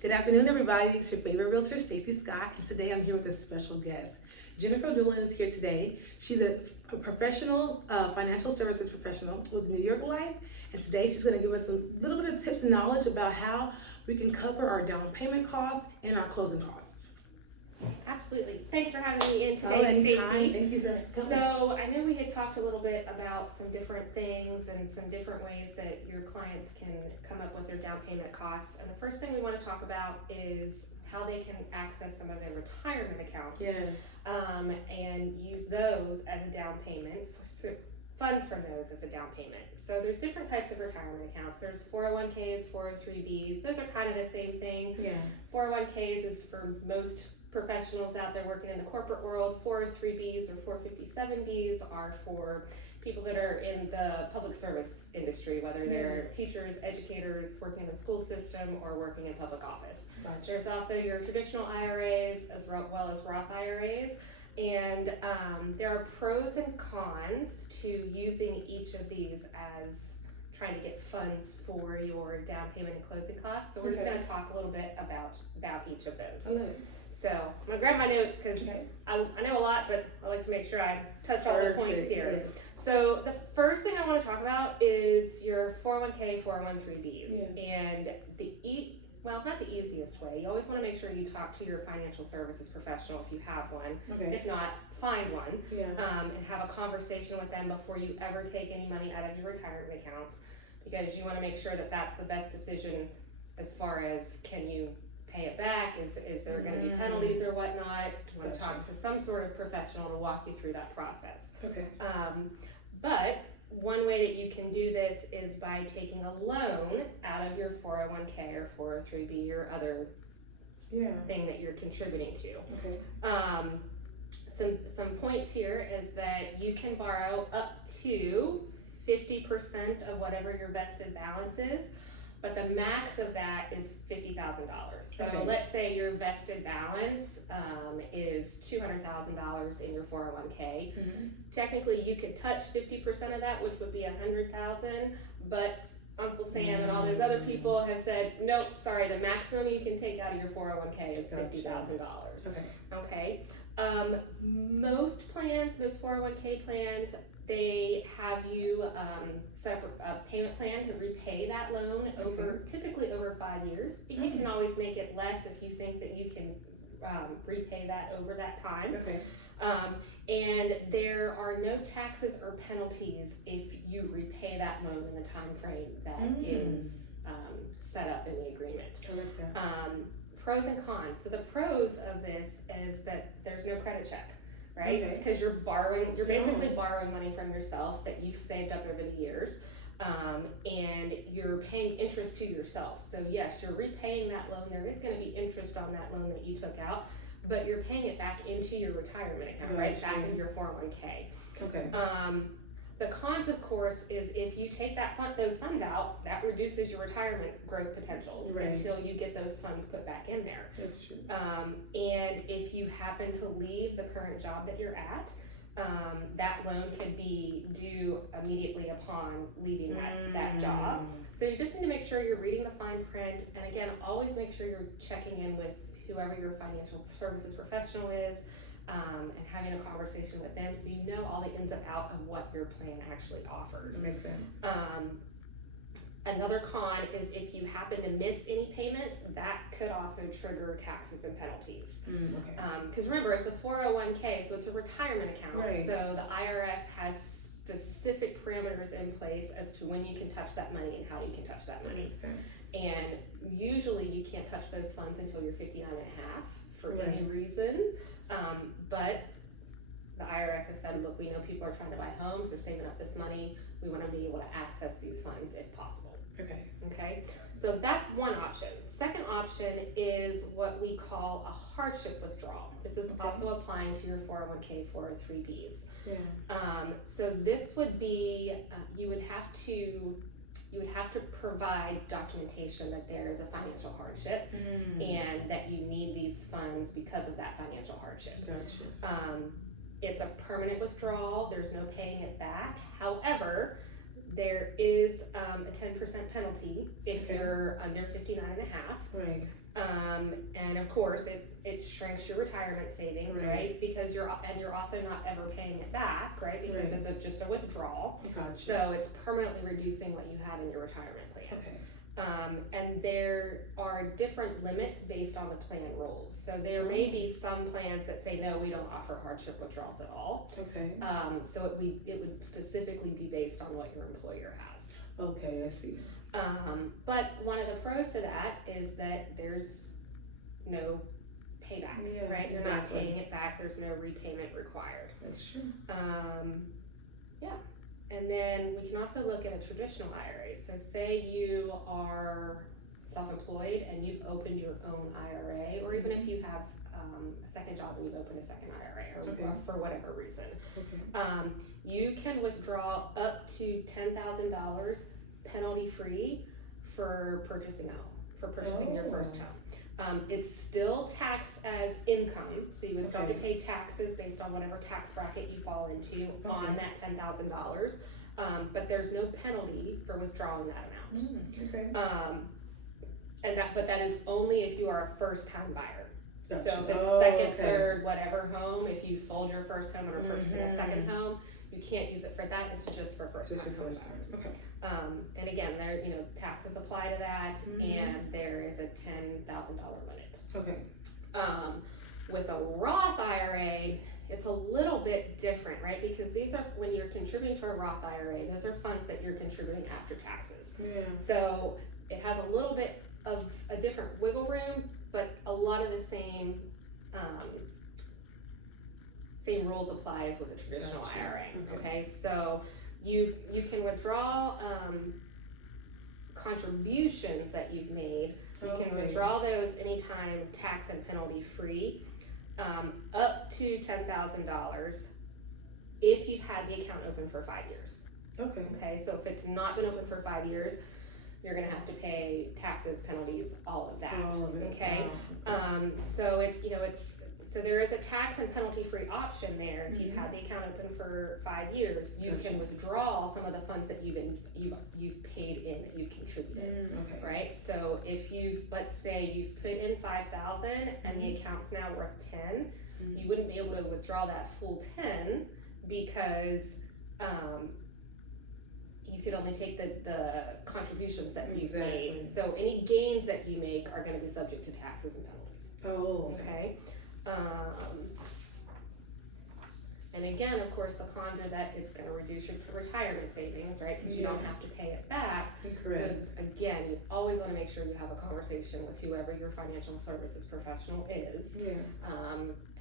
Good afternoon, everybody. It's your favorite realtor, Stacey Scott, and today I'm here with a special guest. Jennifer Doolan is here today. She's a professional, financial services professional with New York Life, and today she's going to give us a little bit of tips and knowledge about how we can cover our down payment costs and our closing costs. Absolutely. Thanks for having me in Oh, today, anytime. Stacey. Thank you for coming. So I know we had talked a little bit about some different things and some different ways that your clients can come up with their down payment costs. And the first thing we want to talk about is how they can access some of their retirement accounts. Yes. And use those as a down payment, funds from those as a down payment. So there's different types of retirement accounts. There's 401ks, 403bs. Those are kind of the same thing. Yeah. 401ks is for most professionals out there working in the corporate world. 403bs or 457bs are for people that are in the public service industry, whether they're teachers, educators, working in the school system, or working in public office. Gotcha. There's also your traditional IRAs as well as Roth IRAs. And there are pros and cons to using each of these as trying to get funds for your down payment and closing costs. So we're just going to talk a little bit about each of those. I love it. So I'm going to grab my notes because I know a lot, but I like to make sure I touch all the points here. Yes. So the first thing I want to talk about is your 401k, 401(b)s. Yes. And not the easiest way. You always want to make sure you talk to your financial services professional if you have one. Okay. If not, find one. Yeah. And have a conversation with them before you ever take any money out of your retirement accounts, because you want to make sure that that's the best decision as far as can you pay it back, is there going to be penalties or whatnot. You want to talk to some sort of professional to walk you through that process. Okay. But one way that you can do this is by taking a loan out of your 401k or 403b or other thing that you're contributing to. Okay. Some points here is that you can borrow up to 50% of whatever your vested balance is, but the max of that is $50,000. So let's say your vested balance is $200,000 in your 401k. Technically, you could touch 50% of that, which would be $100,000, but Uncle Sam and all those other people have said, nope, sorry, the maximum you can take out of your 401k is $50,000. Okay. Most 401k plans, they have you set up a payment plan to repay that loan typically over 5 years. But you can always make it less if you think that you can repay that over that time. Okay. And there are no taxes or penalties if you repay that loan in the time frame that is set up in the agreement. Pros and cons. So the pros of this is that there's no credit check, right? It's because you're basically borrowing money from yourself that you've saved up over the years, and you're paying interest to yourself. So yes, you're repaying that loan. There is going to be interest on that loan that you took out, but you're paying it back into your retirement account, right? Back into your 401k. Okay. The cons, of course, is if you take those funds out, that reduces your retirement growth potentials until you get those funds put back in there. That's true. And if you happen to leave the current job that you're at, that loan could be due immediately upon leaving that job. So you just need to make sure you're reading the fine print, and again, always make sure you're checking in with whoever your financial services professional is, and having a conversation with them so you know all the ins and outs of what your plan actually offers. That makes sense. Another con is if you happen to miss any payments, that could also trigger taxes and penalties. Because remember, it's a 401k, so it's a retirement account. So the IRS has specific parameters in place as to when you can touch that money and how you can touch that money. Makes sense. And usually you can't touch those funds until you're 59 and a half for any reason. But the IRS has said, look, we know people are trying to buy homes, they're saving up this money, we want to be able to access these funds if possible. Okay, so that's one option. Second option is what we call a hardship withdrawal. This is also applying to your 401k, 403bs. So this would be, you would have to provide documentation that there is a financial hardship and that you need these funds because of that financial hardship. Gotcha. It's a permanent withdrawal. There's no paying it back. However, There is a 10% penalty if Okay. you're under 59.5. Right. And of course, it shrinks your retirement savings, right? Because you're also not ever paying it back, right? Because Right. it's just a withdrawal. Gotcha. So it's permanently reducing what you have in your retirement plan. Okay. And there are different limits based on the plan rules. So there may be some plans that say, no, we don't offer hardship withdrawals at all. Okay. So it would specifically be based on what your employer has. Okay, I see. But one of the pros to that is that there's no payback, right? You're not paying it back. There's no repayment required. That's true. Yeah. And then we can also look at a traditional IRA. So say you are self-employed and you've opened your own IRA, or even if you have a second job and you've opened a second IRA, or for whatever reason, you can withdraw up to $10,000 penalty-free for purchasing a home, for purchasing your first home. It's still taxed as income, so you would still have to pay taxes based on whatever tax bracket you fall into on that $10,000. But there's no penalty for withdrawing that amount. But that is only if you are a first-time buyer. Gotcha. So if it's second, third, whatever home, if you sold your first home and are purchasing a second home, you can't use it for that. It's just for first-time buyers. And again, there taxes apply to that, and there is a $10,000 limit. With a Roth IRA, it's a little bit different, right? Because these are, when you're contributing to a Roth IRA, those are funds that you're contributing after taxes. So it has a little bit of a different wiggle room, but a lot of the same rules apply as with a traditional IRA. Okay, so you can withdraw contributions that you've made. You can withdraw those anytime, tax and penalty free, up to $10,000 if you've had the account open for 5 years. Okay, so if it's not been open for 5 years, you're gonna have to pay taxes, penalties, all of that. Okay, so there is a tax and penalty free option there. If you've had the account open for 5 years, you can withdraw some of the funds that you've paid in, that you've contributed. Right? So if let's say you've put in 5,000 and the account's now worth 10, you wouldn't be able to withdraw that full 10 because you could only take the contributions that you've made. So any gains that you make are going to be subject to taxes and penalties. Okay. And again, of course, the cons are that it's going to reduce your retirement savings, right? Because you don't have to pay it back. So again, you always want to make sure you have a conversation with whoever your financial services professional is,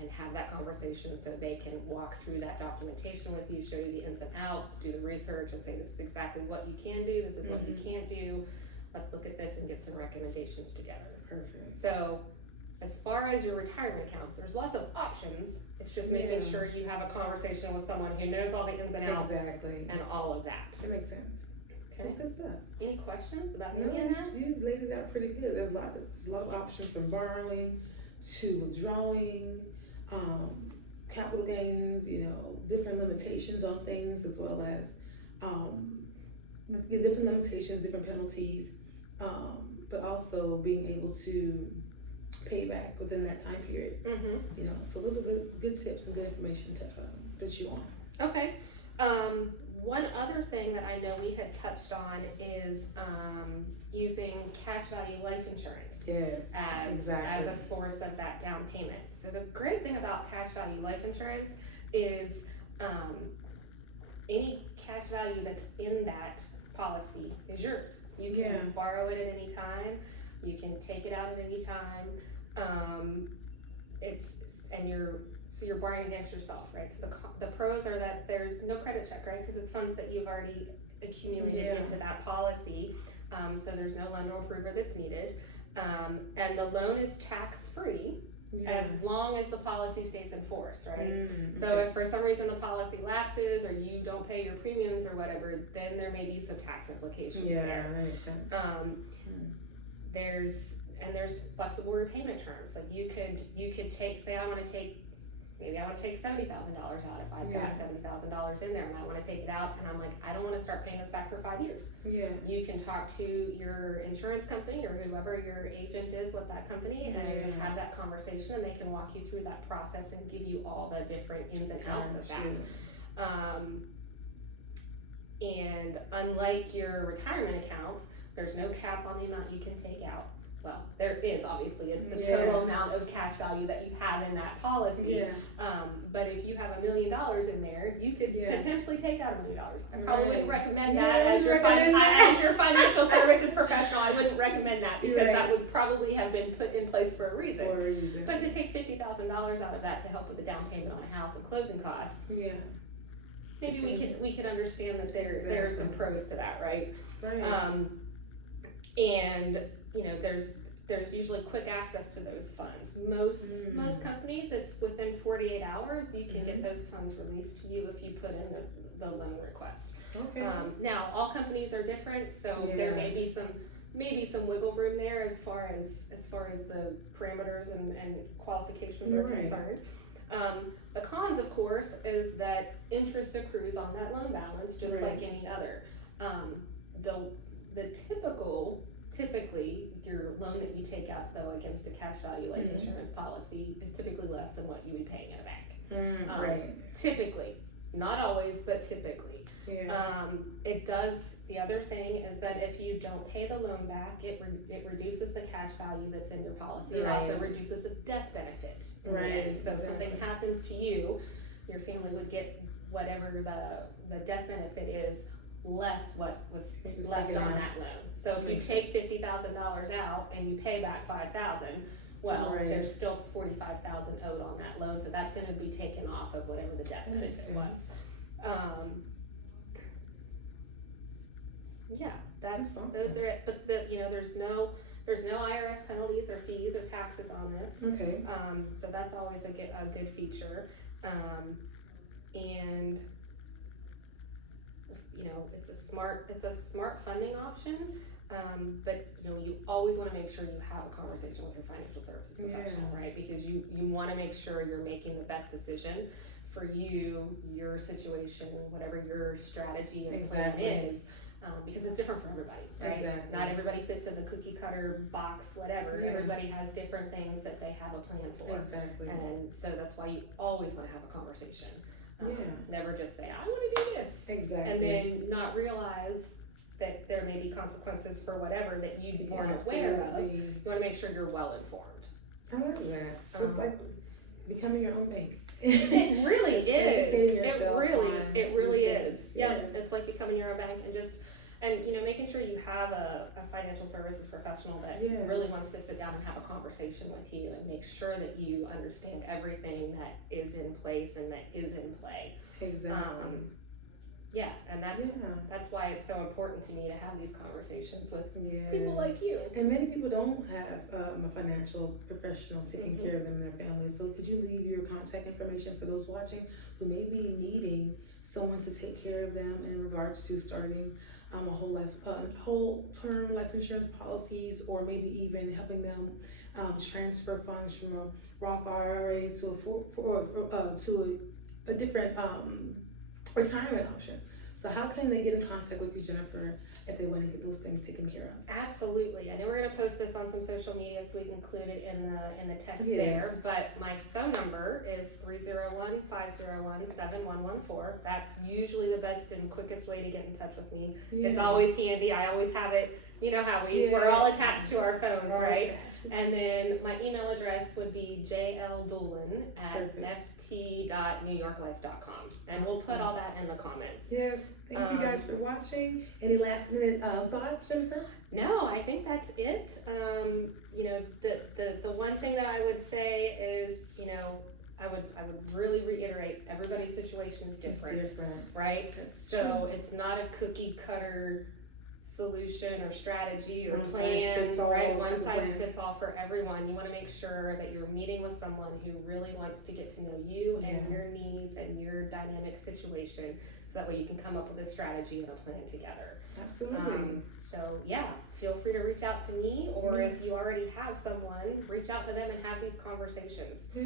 and have that conversation so they can walk through that documentation with you, show you the ins and outs, do the research, and say this is exactly what you can do, this is what you can't do. Let's look at this and get some recommendations together. So as far as your retirement accounts, there's lots of options. It's just making sure you have a conversation with someone who knows all the ins and outs and all of that. That makes sense. That's good stuff. Any questions about any of that? You laid it out pretty good. There's a lot of options from borrowing to withdrawing, capital gains, different limitations on things, as well as different limitations, different penalties, but also being able to pay back within that time period. So those are good tips and good information to chew on. Okay. One other thing that I know we had touched on is using cash value life insurance as a source of that down payment. So the great thing about cash value life insurance is any cash value that's in that policy is yours. You can borrow it at any time. You can take it out at any time. You're borrowing against yourself, right? So the pros are that there's no credit check, right? Because it's funds that you've already accumulated into that policy. So there's no lender approval that's needed. And the loan is tax free as long as the policy stays in force, right? So if for some reason the policy lapses or you don't pay your premiums or whatever, then there may be some tax implications there. That makes sense. There's flexible repayment terms. Like you could take, say I want to take maybe I wanna take $70,000 out if I've Yeah. got $70,000 in there and I wanna take it out, and I'm like, I don't wanna start paying this back for 5 years. Yeah. You can talk to your insurance company or whoever your agent is with that company and Yeah. have that conversation, and they can walk you through that process and give you all the different ins and outs of that. And unlike your retirement accounts, there's no cap on the amount you can take out. Well, there is obviously, it's the total amount of cash value that you have in that policy. Yeah. But if you have $1 million in there, you could potentially take out $1 million. I probably Right. wouldn't recommend No, that I as your wouldn't recommend that. as your financial services professional. I wouldn't recommend that because Right. that would probably have been put in place for a reason. For a reason. But to take $50,000 out of that to help with the down payment on a house and closing costs, Yeah. maybe we could understand that there are some pros to that, right? Right. And you know, there's usually quick access to those funds. Most companies, it's within 48 hours you can get those funds released to you if you put in the loan request. Okay. Now all companies are different, so there may be some wiggle room there as far as the parameters and qualifications are concerned. The cons, of course, is that interest accrues on that loan balance just like any other. The typically your loan that you take out though against a cash value life insurance policy is typically less than what you would be paying in a bank. Right. Typically, not always, but typically. Yeah. It does. The other thing is that if you don't pay the loan back, it reduces the cash value that's in your policy. It also reduces the death benefit. Right. So if something happens to you, your family would get whatever the death benefit is, less what was left on that loan. So if you take $50,000 out and you pay back $5,000, well, there's still $45,000 owed on that loan, so that's going to be taken off of whatever the death benefit was. That's awesome. Those are it. But there's no IRS penalties or fees or taxes on this. Okay. So that's always a good feature. And it's a smart funding option. But you always want to make sure you have a conversation with your financial services professional, right? Because you want to make sure you're making the best decision for you, your situation, whatever your strategy and plan is. Because it's different for everybody, right? Exactly. Not everybody fits in the cookie cutter box, whatever. Everybody has different things that they have a plan for. Exactly. And so that's why you always want to have a conversation. Never just say, I want to do this. Exactly. And then not realize that there may be consequences for whatever that you weren't aware of. You want to make sure you're well informed. I love that. So it's like becoming your own bank. It really is. It really is. Yeah, it's like becoming your own bank and making sure you have a financial services professional that really wants to sit down and have a conversation with you and make sure that you understand everything that is in place and that is in play. Exactly. And that's why it's so important to me to have these conversations with Yeah. people like you. And many people don't have a financial professional taking care of them and their families. So could you leave your contact information for those watching who may be needing someone to take care of them in regards to starting a whole term life insurance policies, or maybe even helping them transfer funds from a Roth IRA to a different retirement option? So how can they get in contact with you, Jennifer, if they want to get those things taken care of? Absolutely. I know we're going to post this on some social media, so we can include it in the text there. But my phone number is 301-501-7114. That's usually the best and quickest way to get in touch with me. It's always handy. I always have it. You know how we're all attached to our phones, right? And then my email address would be jldoolan@ft.newyorklife.com. And we'll put all that in the comments. Yes. Thank you guys for watching. Any last minute thoughts, Jennifer? No, I think that's it. The one thing that I would say is, I would really reiterate, everybody's situation is different. It's different. Right? So it's not a cookie cutter solution or strategy or One size plan, fits all right? One type of size plan. fits all for everyone. You wanna make sure that you're meeting with someone who really wants to get to know you and Yeah. your needs and your dynamic situation, so that way you can come up with a strategy and a plan together. Absolutely. So yeah, feel free to reach out to me, or if you already have someone, reach out to them and have these conversations. Yes.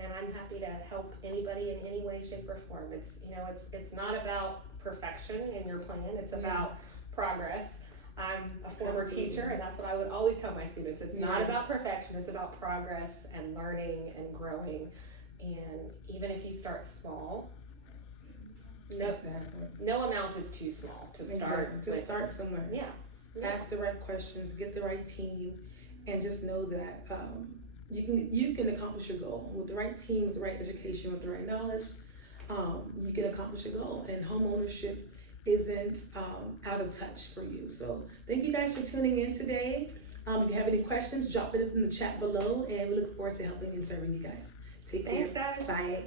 And I'm happy to help anybody in any way, shape, or form. It's, you know, it's not about perfection in your plan, it's about progress. I'm a former Absolutely. teacher, and that's what I would always tell my students. It's not Yes. about perfection, it's about progress and learning and growing. And even if you start small, no amount is too small to start. Exactly. Just start somewhere. Yeah. Ask the right questions, get the right team, and just know that you can accomplish your goal with the right team, with the right education, with the right knowledge. You can accomplish your goal, and home ownership isn't out of touch for you. So thank you guys for tuning in today. If you have any questions, drop it in the chat below, and we look forward to helping and serving you guys. Take care. Thanks, guys. Bye.